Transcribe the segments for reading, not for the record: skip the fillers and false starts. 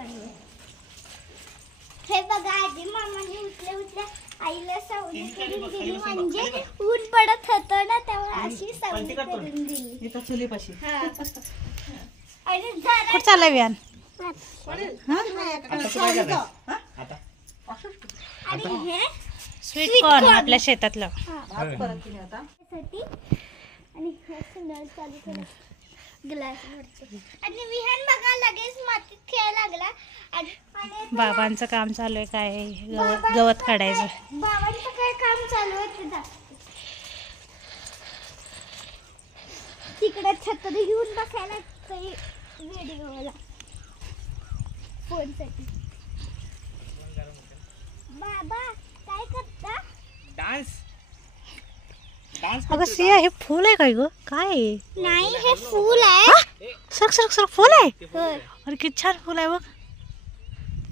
चालू आहे. हे बघा आधी मामाने उठल्या आईला सावली करून दिली, म्हणजे ऊन पडत होतं ना तेव्हा अशी सावली करून दिली इथं चुलीपाशी. आणि जरा कुठं चाललाय विहान? आणि हे स्वीट कॉर्न आपल्या शेतातलं. आणि हे सुंदर चालू करा ग्लास वरचे. आणि विहान बघा लगेच मातीत खेळायला लागला. आणि बाबांचं काम चालू आहे, काय गवत काढायचं. बाबांचं काय काम चालू आहे ते दाखवते. तिकडे छत्री घेऊन बसायला काही व्हिडिओला फोनसाठी. बाबा काय करता? डान्स. अगं सिया, हे फुल आहे काय ग? काय आहे? नाही हे फूल आहे. सरक सरक सरक फुल आहे. होय. अरे किती छान फुल आहे बघ.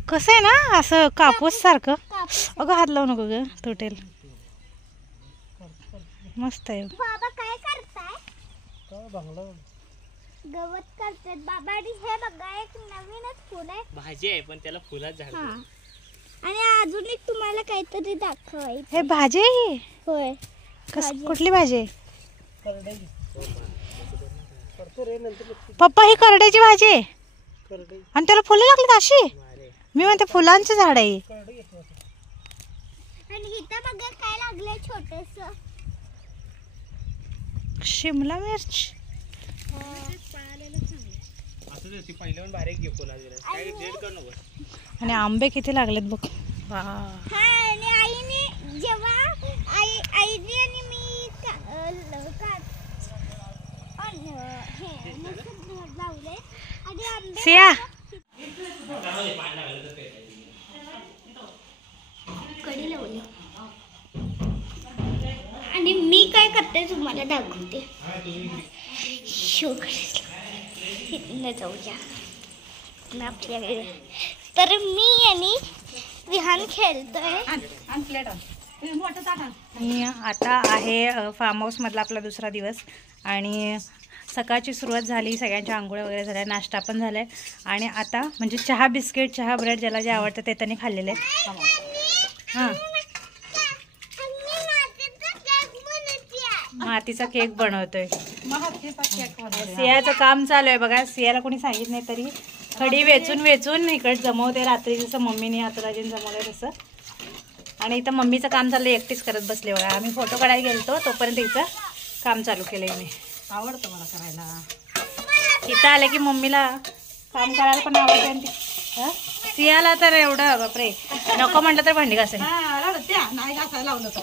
कसं आहे ना, असं कापूस सारखं. अगं हात लावू नको ग, तुटेल. मस्त आहे. बाबा काय करताय? गवत करतात बाबा. आणि हे बघा एक नवीनच फूल आहे. भाजी आहे पण त्याला फुलात झाड. आणि अजून एक तुम्हाला काहीतरी दाखवायचं. हे भाजी आहे? होय. कुठली भाजी आहे? पप्पा, ही करड्याची भाजी आहे आणि त्याला फुलं लागलीत अशी. मी म्हणते फुलांचं झाड आहे. आणि इथं बघा काय लागलंय छोटस शिमला मिर्च. आणि आंबे किती लागलेत बघ. आणि आईने जेव्हा आईने आणि मी लावले आणि आंबे सिया, कढी लावली. आणि मी काय करते तुम्हाला दाखवते. इथनं जाऊया आपल्याकडे. तर मी आणि विहान खेळतोय. आणि आता आहे फार्म हाऊस मधला आपला दुसरा दिवस. आणि सकाळची सुरुवात झाली, सगळ्यांच्या आंघोळ्या वगैरे झाल्या, नाश्ता पण झालाय. आणि आता म्हणजे चहा बिस्किट, चहा ब्रेड ज्याला जे आवडतं ते त्यांनी खाल्लेले. हां, मातीचा केक बनवतोय. सियाचं काम चालू आहे बघा. सियाला कोणी सांगितलं नाही तरी खडी वेचून वेचून इकडे जमवते रात्री, जसं मम्मीने आतराजीने जमवलंय तसं. आणि इथं मम्मीचं काम चाललंय, एकटीच करत बसले बघा. आम्ही फोटो काढायला गेलतो तोपर्यंत इथं काम चालू केलंय. मी आवडतं मला करायला. इथं आलं की मम्मीला काम करायला पण आवडतं. सियाला तर एवढं बापरे, नको म्हटलं तर भांडी घासेल.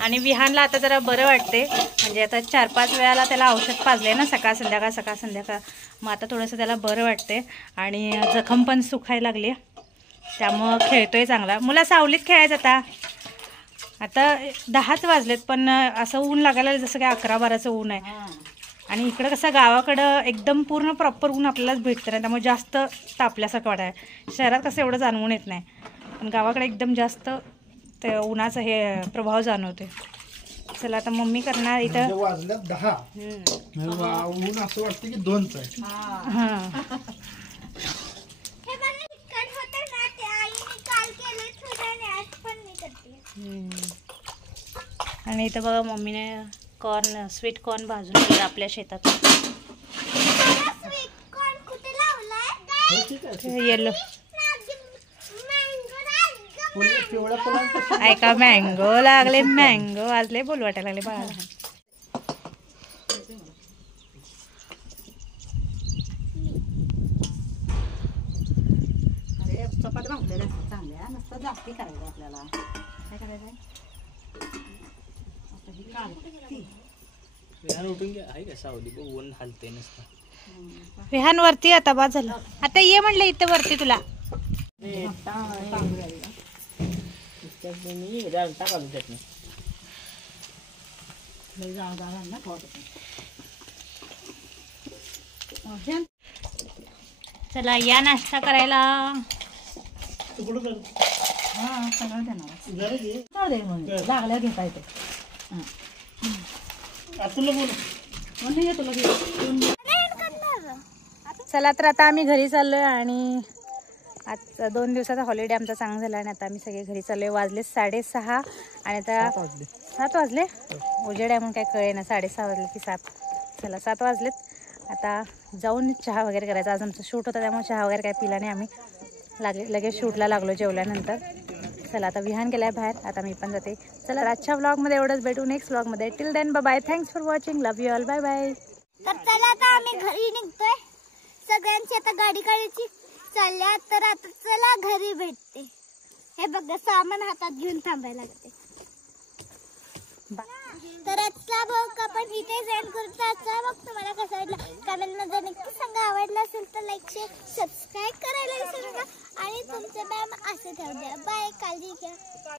आणि विहानला आता जरा बरं वाटते, म्हणजे आता 4-5 वेळाला त्याला औषध पाजले ना, सकाळ संध्याकाळ. मग आता थोडंसं त्याला बरं वाटते. आणि जखम पण सुखायला लागली, त्यामुळं खेळतोय चांगला. मुला सावलीत खेळायचं. आता 10च वाजलेत पण असं ऊन लागायला जसं काय 11-12चं ऊन आहे. आणि इकडं कसं गावाकडं एकदम पूर्ण प्रॉपर ऊन आपल्यालाच भेटतं नाही, त्यामुळे जास्त तापल्यासारखं वाटाय. शहरात कसं एवढं जाणवून येत नाही, पण गावाकडे एकदम जास्त ते उन्हाचा हे प्रभाव जाणवते. चला आता मम्मी करणार इथं. वाजल्यात 10. ऊन असं वाटतं की 2च आहे. आणि इथं बघा मम्मीने कॉर्न, स्वीट कॉर्न भाजून ठेवलं आपल्या शेतात. येलो ऐका, मँगो लागले, मँगो वाजले, बोल वाटायला लागले बाळाला. चपाती भाजलेल्या चांगल्या, नुसतं जास्ती करायचं आपल्याला. काय करायचं? उठून घ्या. आहे का सावली बघ, ऊन हलते नसतं. विहान वरती आता बाद झालं. आता ये म्हणलं इथं वरती तुला. चला या नाश्ता करायला. लागल्या घेता येते. चला तर आता आम्ही घरी चाललोय. आणि आज 2 दिवसाचा हॉलिडे आमचा चांगला झाला आणि आता आम्ही सगळे घरी चाललोय. वाजले 6:30 आणि आता 7 वाजले. उजेड आहे म्हणून काय कळे ना. 6:30 वाजले की 7. चला 7 वाजलेत. आता जाऊन चहा वगैरे करायचा. आज आमचं शूट होतं त्यामुळे चहा वगैरे काय पिला नाही आम्ही. लगेच शूटला लागलो जेवल्यानंतर. चला आता विहान गेलाय बाहेर. आता मी पण जाते. चला आजच्या व्लॉगमध्ये एवढंच. भेटू नेक्स्ट व्लॉगमध्ये. Till then bye. Thanks for watching. Love you all. Bye bye. तर चला आता आम्ही घरी निघतोय. सगळ्यांची आता गाडी काढायची चालल्या. तर आता चला घरी भेटते. हे बघा सामान हातात घेऊन थांबायला लागते. तर आजचा ब्लॉग आपण इथे एंड करतो. आजचा ब्लॉग तुम्हाला कसा वाटला कमेंट मध्ये नक्की सांगा. आवडला असेल तर लाईक शेअर सबस्क्राईब करायला विसरू नका आणि तुमचं टाइम असं ठेवू द्या. बाय. काळजी घ्या.